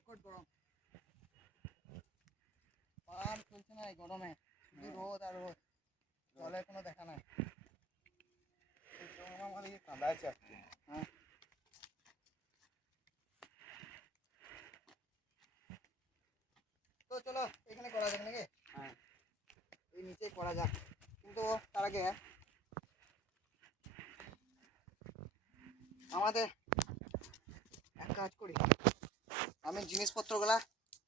Record গরম পার চলছে না এই গরমে, শুধু রোদ আর রোদ, জলের কোনো দেখা নাই। আমার এই কাঁদা আছে আজকে। হ্যাঁ তো চলো এখানে করা যাক নাকি? হ্যাঁ এই নিচেই করা যাক, কিন্তু তার আগে আমাদের এক কাজ করি, আমি জিনিসপত্রগুলা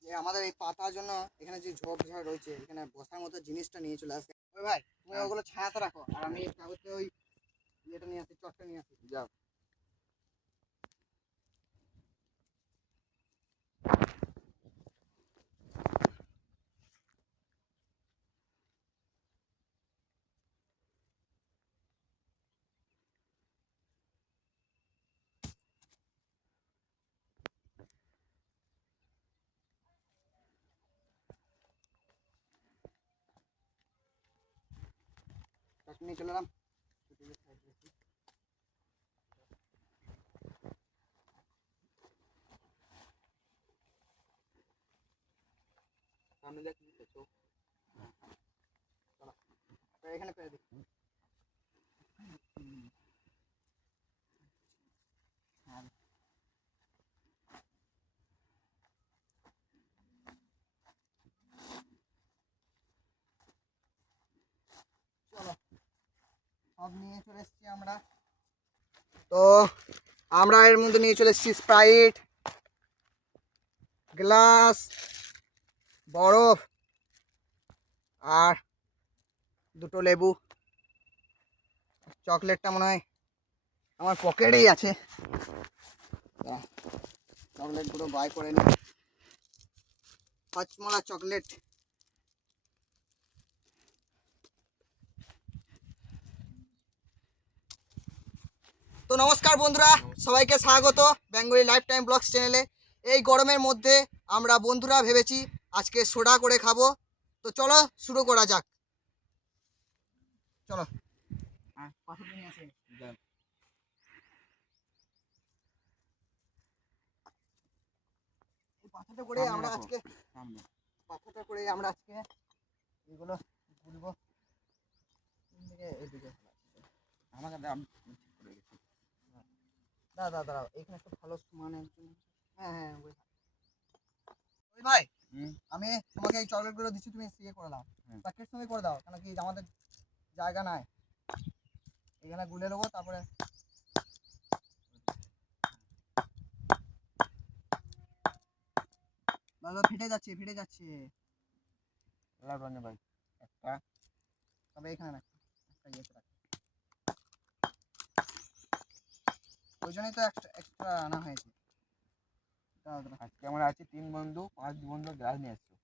যে আমাদের এই পাতার জন্য এখানে যে ঝোপঝাড় রয়েছে এখানে বসার মতো জিনিসটা নিয়ে চলে আসবে। ওই ভাই তুমি ওগুলো ছায়াতে রাখো, আর আমি কাগজে ওই ইয়েটা নিয়ে আসি, চটটা নিয়ে আসি। যাও। চটটা নিয়ে চলে এলাম। সামনে দেখ চোখ। চলো এখানে পেরে দিই। চলো সব নিয়ে চলে এসেছি আমরা। তো আমরা এর মধ্যে নিয়ে চলে এসেছি স্প্রাইট, গ্লাস, বরফ আর দুটো লেবু। চকলেটটা মনে হয় আমার পকেটেই আছে, চকলেটগুলো বাই করে নিই। হজমলা চকলেট। তো নমস্কার বন্ধুরা, সবাইকে স্বাগত বেঙ্গলি লাইফ টাইম ব্লগস চ্যানেলে। এই গরমের মধ্যে আমরা বন্ধুরা ভেবেছি আজকে সোডা করে খাবো। তো চলো শুরু করা যাক। চলো যাও। এই পাথরটা করে সামনে আমরা রাখো, আজকে সামনে। পাথরটা করে আমরা আজকে এগুলো গুলবো। এইদিকে আমাকে দাও, আমি ঠিক করে গেছি। দাঁড়াও এখানে একটা ভালো মানে হ্যাঁ হ্যাঁ ওই ভাই আমি তোমাকে এই চকলেটগুলো দিচ্ছি, তুমি ইয়ে করে দাও, প্যাকেট তুমি করে দাও, কেন কি আমাদের জায়গা নাই। এখানে গুলে নেবো, তারপরে দাদা ফেটে যাচ্ছে। লাভ রঞ্জন ভাই একটা। তবে এখানে না, একটা ইয়েতে রাখ। ওই জন্যই তো এক্সট্রা আনা হয়েছে। আজকে আমরা আছি 3 বন্ধু, 5 বন্ধু গ্লাস নিয়ে আসছো।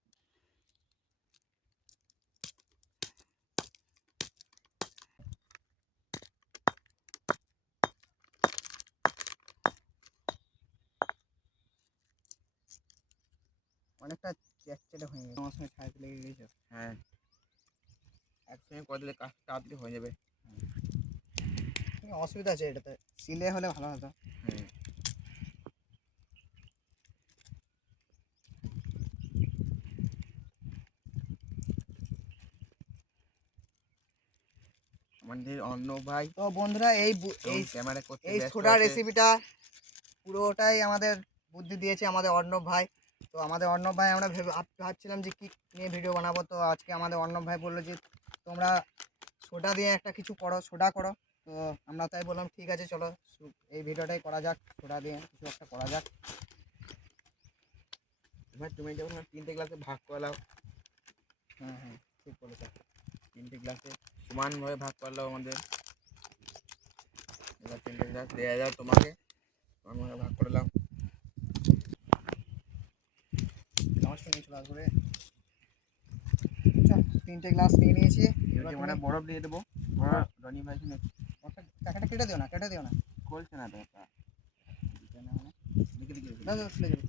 অনেকটা চ্যাটচ্যাটে হয়ে গেছে, আমার সঙ্গে ছায়া লেগে গেছে। হ্যাঁ, একসঙ্গে করে দিলে কাজটা তাড়াতাড়ি হয়ে যাবে। অসুবিধা আছে এটাতে, সিলে হলে ভালো হতো। হ্যাঁ, আমাদের অন্য ভাই তো বন্ধুরা এই ক্যামেরা করতে এই ব্যস্ত সোডা আছে। রেসিপিটা পুরোটাই আমাদের বুদ্ধি দিয়েছে আমাদের অর্ণব ভাই। তো আমাদের অর্ণব ভাই আমরা ভাবছিলাম যে কী নিয়ে ভিডিও বানাবো, তো আজকে আমাদের অর্ণব ভাই বললো যে তোমরা সোডা দিয়ে একটা কিছু করো, সোডা করো। তো আমরা তাই বললাম ঠিক আছে চলো এই ভিডিওটাই করা যাক, সোডা দিয়ে কিছু একটা করা যাক। এবার তুমি যখন 3টে গ্লাসে ভাগ করে দাও। হ্যাঁ ঠিক বলেছো। 3টে গ্লাসে সমানভাবে ভাগ করলাম আমাদের। এবার 3টে গ্লাস দেওয়া যাও তোমাকে, সমানভাবে ভাগ করলাম। গ্লাসটা নিয়ে চলে আসবে। 3টে গ্লাস নিয়ে নিয়েছি। এবার মানে বরফ দিয়ে দেবো। রনি ভাই টাকাটা কেটে দিও না, করছে না তো এটা। দাদা ফেলে যাবে।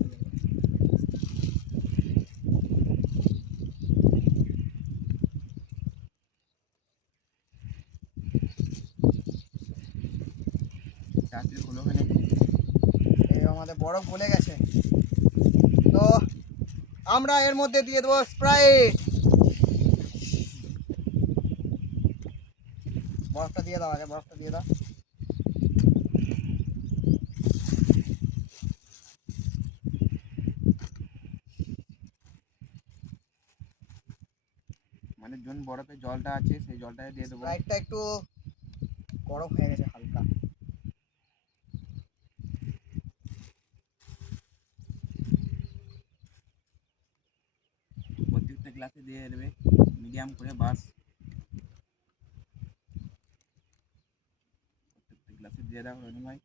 চাকরি হলো হয়ে নাকি? এই আমাদের বরফ গলে গেছে। তো আমরা এর মধ্যে দিয়ে দেবো স্প্রাইট। বরফটা দিয়ে দাও, আগে বরফটা দিয়ে দাও। মানে যোন বরফের জলটা আছে সেই জলটাই দিয়ে দেবো। স্প্রাইটটা একটু গরম হয়ে গেছে হালকা। প্রত্যেকটা গ্লাসে দিয়ে দেবে মিডিয়াম করে, বাস প্রত্যেকটা গ্লাসে দিয়ে দাও রনি ভাই।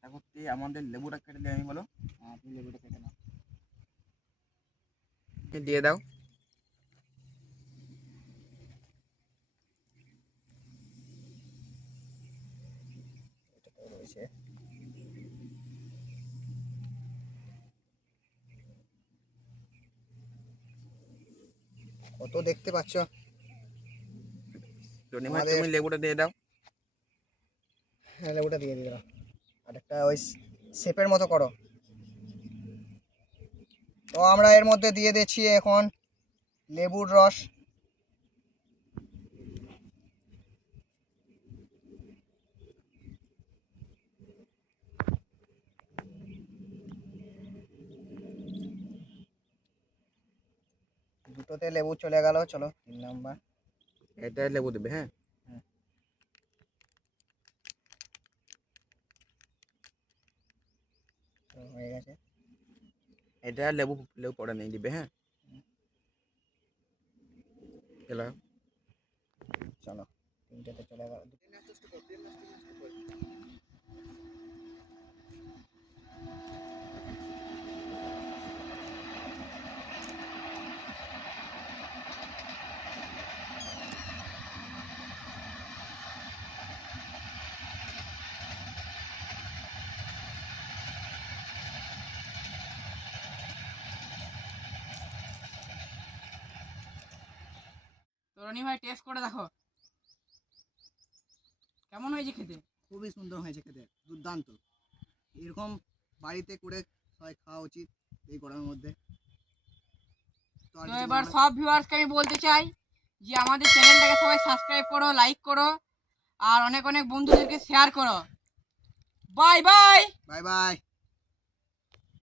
তারপর আমাদের লেবুটা কেটে দেবে, আমি বলো। হ্যাঁ, তুমি লেবুটা কেটে নাও। দিয়ে দাও। এটা তো রয়েছে। কত দেখতে পাচ্ছ? রনি ভাই আমাদের তুমি লেবুটা দিয়ে দাও। হ্যাঁ, লেবুটা দিয়ে দিলাম। আর একটা ওই শেপের মতো করো। তো আমরা এর মধ্যে দিয়ে দিচ্ছি এখন লেবুর রস। দুটোতে লেবু চলে গেল, চলো 3 নাম্বার। এটা লেবু দেবে, হ্যাঁ। তো হয়ে গেছে। এটা লেবু লেবু পড়ে নেই দিবে, হ্যাঁ। চলো চলো 3টেতে চলে গেল। তো রনি ভাই টেস্ট করে দেখো কেমন হয়েছে খেতে। খুবই সুন্দর হয়েছে খেতে, দুর্দান্ত। এরকম বাড়িতে করে সবাই খাওয়া উচিত এই গরমের মধ্যে। তো আর তো কিছু এবার বলবো না? সব ভিউয়ার্সকে আমি বলতে চাই যে আমাদের চ্যানেলটাকে সবাই সাবস্ক্রাইব করো, লাইক করো, আর অনেক অনেক বন্ধুদেরকে শেয়ার করো। Bye bye. Bye bye.